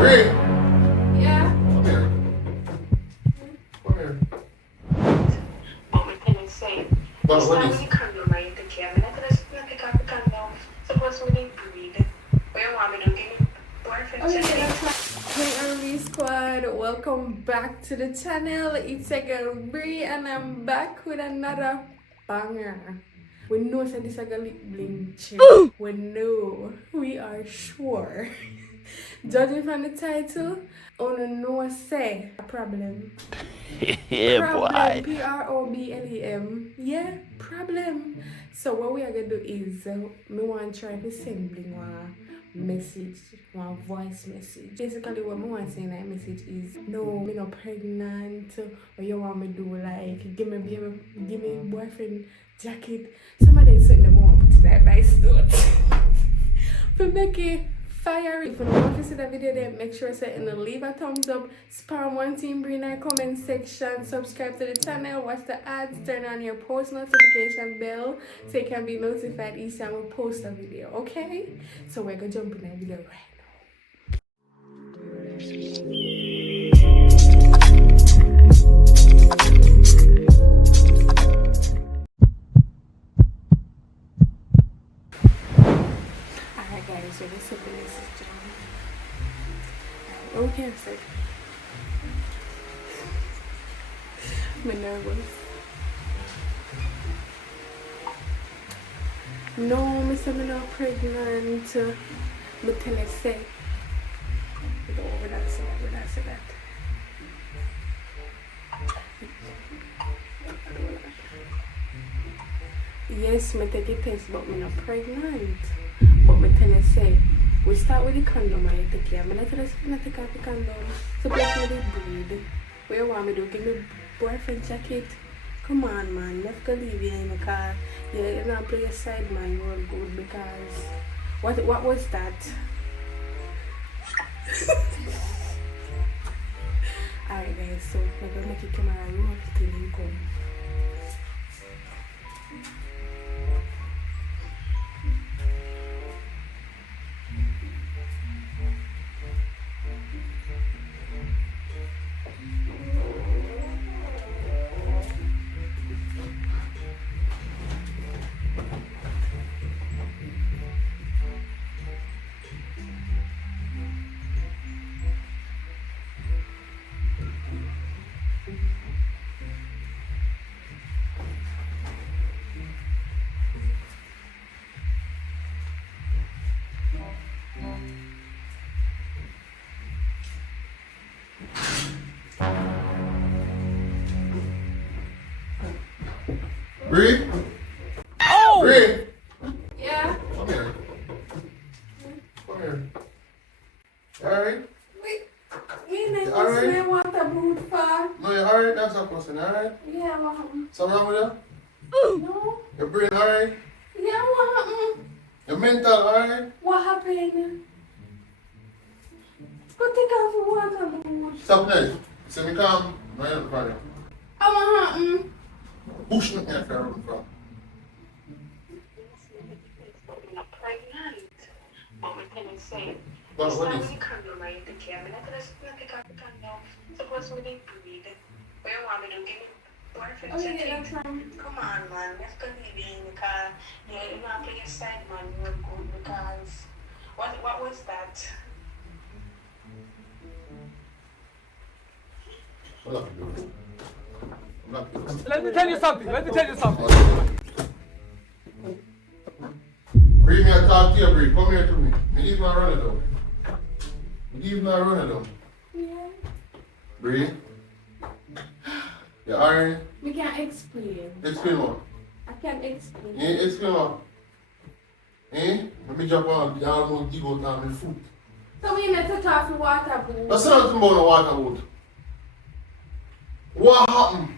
Bree, Yeah. come here. Come here. But we can say, What it's not is when you come to my the care. I'm not going to pick up the condom. Suppose we didn't breed. Where you want me to give me boyfriend? Okay, that's fine. Hey Army Squad, welcome back to the channel. It's a girl Bree and I'm back with another banger. We know that this is a lip bling chip. We know, we are sure. Judging from the title, on no say a problem. Yeah, Problem, boy. Problem. Yeah, problem. So what we are gonna do is, me want to try to send bling one message, one voice message. Basically, what me want to say in that message is, no, me not pregnant. Or you want me do like, give me baby, give me boyfriend jacket. Somebody is something I want to put that nice note. For make it fire. If you don't want to see the video, then make sure to leave a thumbs up, spam one team Bree in the comment section, subscribe to the channel, watch the ads, turn on your post notification bell so you can be notified each time we post a video, okay? So we're gonna jump in the video right now. Alright guys, so this is the message. Okay, sir. I'm nervous. No, I'm not pregnant. But tell us say. No, we're not saying that. Yes, I take a test, but I'm not pregnant. But I tell you say, we start with the condom and you take care. I'm not tell us if you take off the condom. So please me the breed. What you want me to do? Give me boyfriend jacket? Come on man, let's go leave you in the car. You're not play your side man, you all good because what was that? Alright guys, so I'm gonna make it camera roll till you come. Bree? Oh! Bree? Yeah? Come here. Come here. Alright? You Alright. know what a boot for? No, you're alright? That's a question, alright? Yeah, what happened? Something wrong with you? No? Your brain alright? Yeah, what happened? Your mental alright? What happened? Go take off the water, boot. Stop nice. See me calm? No, you're not crying. What happened? Push me here, car from. I'm not pregnant. But we can say, But it's what not is? when you come to my the care. I'm not going to pick up the condom. Suppose we didn't breed. Where you want me to give me boyfriend Okay, jacket? that's fine. Come on, man. Let's go leave you in the car. You're not playing your side, man. You're good because what was that? What up, dude? Let me tell you something. Bree, me a talk to you, Bree. Come here to me. Me leave my runner down. Yeah. Bree? You alright? We can't explain. Explain what? I can't explain. Explain what? Let me jump on. You almost dig out on my foot. So we met to talk to water, boot. That's nothing about the water boat. What happened?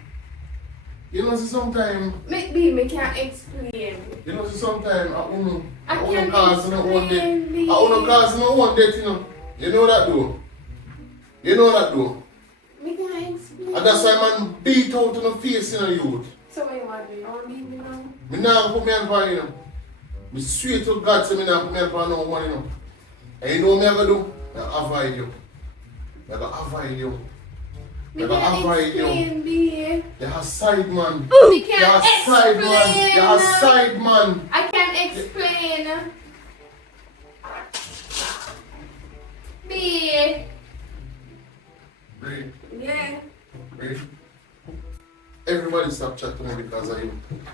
You know, sometimes, Maybe me can't explain. sometimes I I can't cause no one death. explain, I wanna cause no one death, you know. You know that though. Me can't explain. And that's why man beat out on the face in the youth. So what you want to do? You want to leave me now? Me nah put me on fire, you know. Me swear to God, say me nah put me on fire no one, you know. And you know what me ever do? I avoid you. You gotta avoid you. Me You gotta can't avoid you. explain, B. You have side man. Me You can't have side man. explain. You have side man. I can't explain. B. Bree, Yeah. Bree. Everybody stop chatting me because of you.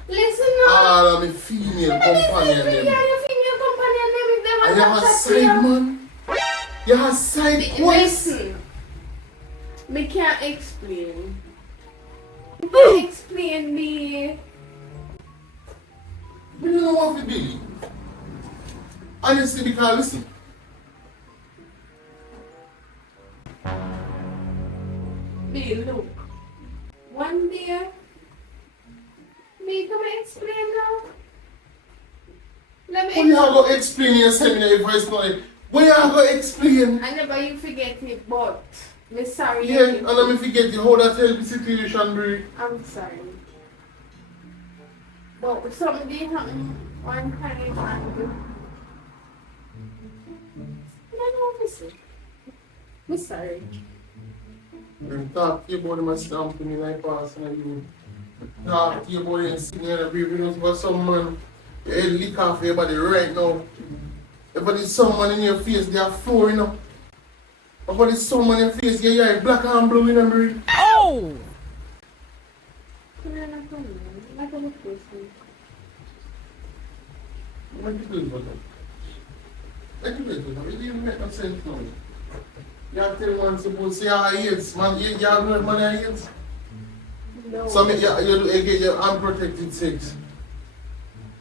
Listen now. All of my female companion Yeah, them. your female companion name if they And want you have to chat to side you. man. You have side boys. Listen. Me can't explain. Me can't explain, B. We don't know what we be. Honestly, because listen. B, look. One day, me come and explain now. Let When me you are going to explain your seminar voice note, when you are going to explain, I never you forget it, but me sorry. yeah, and let me forget you how that help the situation, Bree. I'm sorry. But something did happen one time and I don't know what I'm sorry. And talk to you about them and stamp me like pass and you. Talk to you about them sitting here and breathing out for some man. Your head lick off your body right now. If there's someone in your face, they are flooring you know. If there's someone in your face, your eye black and blue, you know, Bree. Oh! What you doing about that? What you doing about that? It didn't make no sense now. You have to tell man supposed to say, ah, yes, man, you have no man, yes. No. So you get your unprotected sex.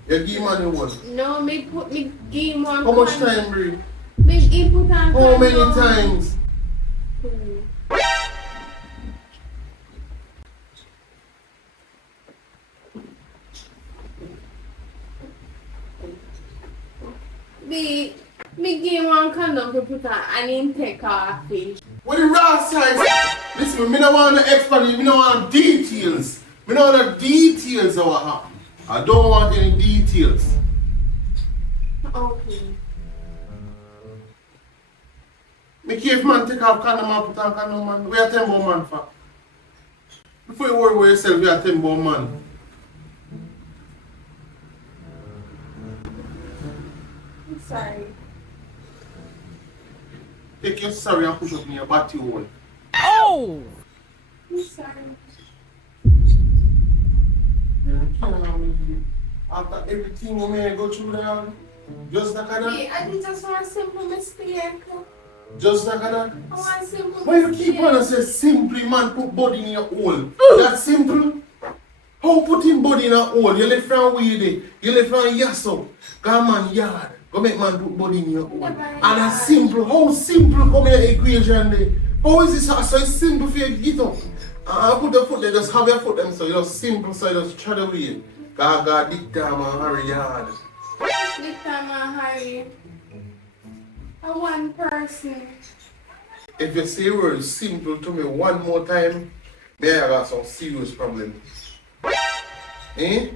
You give man the one. No, me put me game on. How much time, Bree? Me input on. How many times? Me game on condom to put on and in take off it. What the raw size? Listen, me don't want to expand, me don't want details. Me don't want the details of what happened. I don't want any details. Okay. Me care if man take off condom and put on condom, man. We are 10 more man for. Before you worry about yourself, we are 10 more man. I'm sorry. Take your sorry and push up in your body hole. Oh! I'm sorry. After everything we may go through there, just like that. Hey, I did just want a simple mistake. Just like that. I want a simple Why you mistake. keep on say simply man put body in your hole? That's simple. How putting body in a hole? You left from weedy, you left from yasso. Go man yard. Go make man put body in your hole. And that's simple. How simple come your equation there? How is this so simple for you to get up? I put the foot there, just have your foot them so you just simple so you just try away. God dig down and hurry hard. This time I hurry. I'm one person. If you say word simple to me one more time, may I got some serious problem. Eh?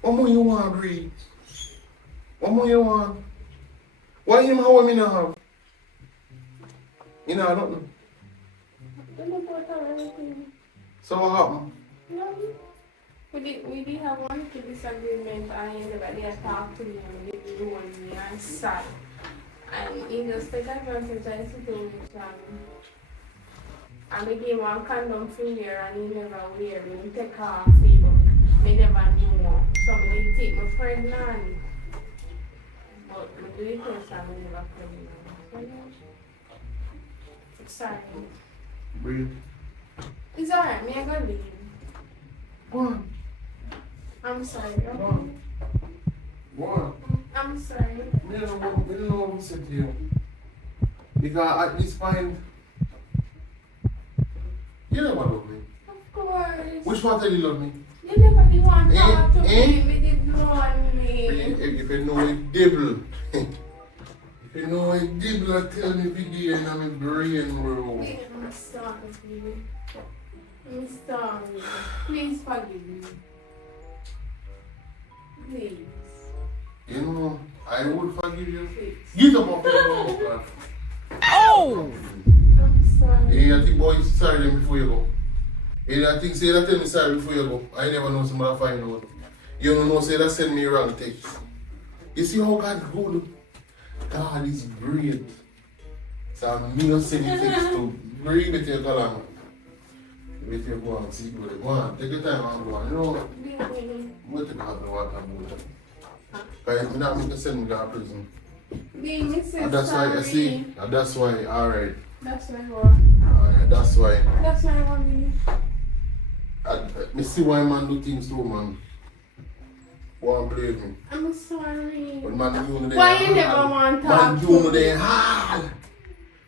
What more you want, Bree? What more you want? Why him how me not have? You know, I don't know. Don't know about everything. So what happened? No. We did have one disagreement and everybody had talked to me and they didn't want me and sad. And he just take advantage of the situation. And they gave one condom for here and he never wear me. He take off it, but me never knew. Somebody take me pregnant. But me do it test and me never pregnant. So yeah. Sorry. Bree. It's alright, me I go leave. Go on. I'm sorry. Go on. Go on. I'm sorry. We don't know what we said to you. Because at this point, you never love me. Of course. Which part of you love me? You never did want to talk to Eh? me. We did want me. If you know it devil, if you know it devil, tell me video and I'm in brain bro. I'm sorry. I'm sorry. Please forgive me. Please. You know, I would forgive you. Please. Get up off your mouth, man. Oh! I'm you think boy sorry them before you go. You think say that tell me sorry before you go. I never know somebody find out. You don't know say that send me wrong text. You see how God good? God is great. So me not send you text to Bree with your color. With your go and see good. Go on, take your time and go on. You know what take half the water and go. Because I'm not going to send me to prison. Mrs. And that's why I see. And that's why, alright. That's my what? Alright, that's why. That's my one. I see why man do things too, man. Won't believe me. I'm sorry. But man, you know they Why you never want to talk man, you know they hard.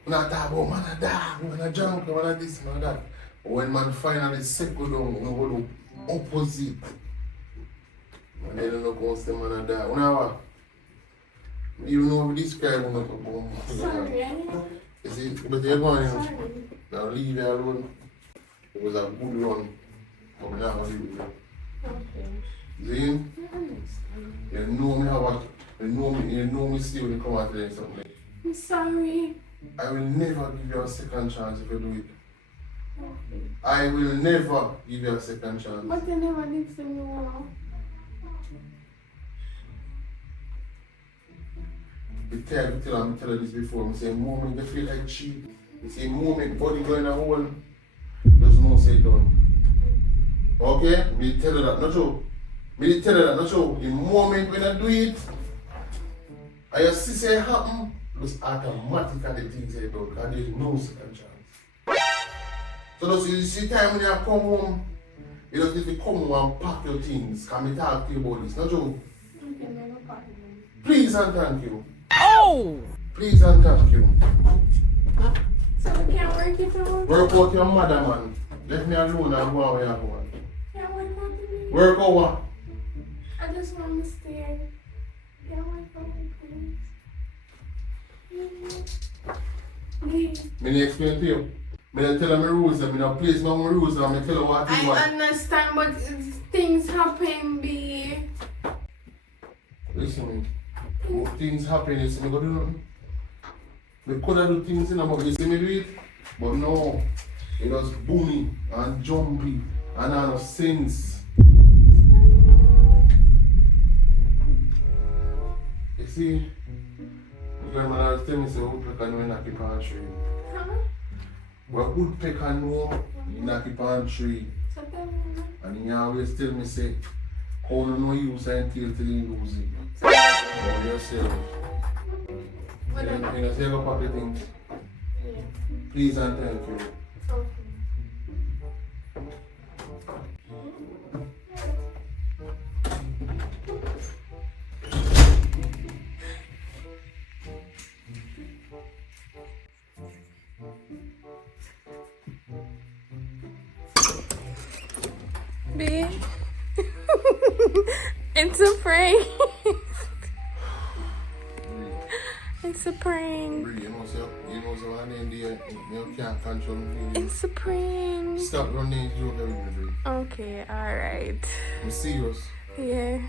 When I talk about man a dog, man a junk, man a this, man a that. But when man finally settle down, we go to opposite. And they don't know how to say man a dog. You know what? You know how to describe him like a bomb. Sorry, I know. You see, but they're going, Sorry. now leave it alone. It was a good run. But we're not going to leave it. Okay. See? I understand. You know me how much, you know me still when you come out there and something. I'm sorry. I will never give you a second chance if you do it. Okay. I will never give you a second chance. But you never did to me well. I tell you this before. I say, moment you feel like cheap. I say, moment body going a hole. There's no say done. Okay? Me tell you that, not true. Me tell you that, not true. The moment when I do it, and you see say happen, just automatically things say done. And there's no second chance. So just you see time when you come home, you just need to come home and pack your things. Can me talk to you about this, not true? Okay, never pack them. Please and thank you. Oh! Please and thank you. So we can't work it out? Work out your mother, man. Let me alone and go away and go on. Can't work out to me? Work over. I just want to stay. Can't work out me, please. Please. Me explain to you. Me tell her my rules and me not place my own rules and me tell her what to do. I understand, but things happen, B. Listen me. If things happen, you see me go do nothing. Me could have do things in a but you see me do it. But no. It was booming and jumpy and out of sense. You see, my grandmother tell me say woodpecker know you knock it on a tree. Huh? Well, woodpecker know you knock it on a tree. So tell me now. And he always tell me say, how you know use until you lose it. So, About yourself. what You am I? know, say go pack your things. Yeah. Please and thank you. Okay. B. It's a prank. It's a prank. Bree, you know so when in there, you can't control me. It's a prank. Stop running joke every day, Bree. Okay, alright. I'm serious. Yeah.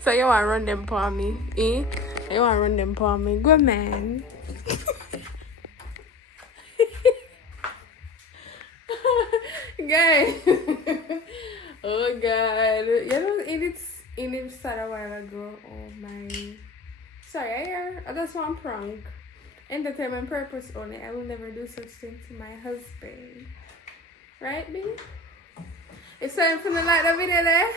So you want to run them for me? Eh? You want to run them for me? Good man. Guys. Oh God. You know, it started a while ago. Oh my. Sorry, I just want prank. Entertainment purpose only. I will never do such thing to my husband. Right, B? It's time for the like the video there.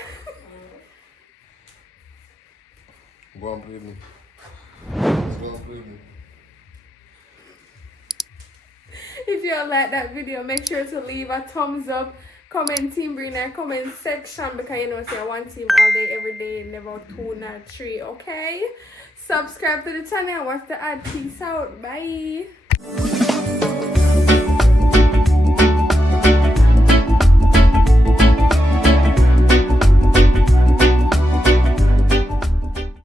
Go and play with me. Let's go and play with me. If you like that video, make sure to leave a thumbs up. Comment Team Bree in the comment section because you know say one team all day, every day, never two, not three, okay? Subscribe to the channel, watch the ad. Peace out. Bye.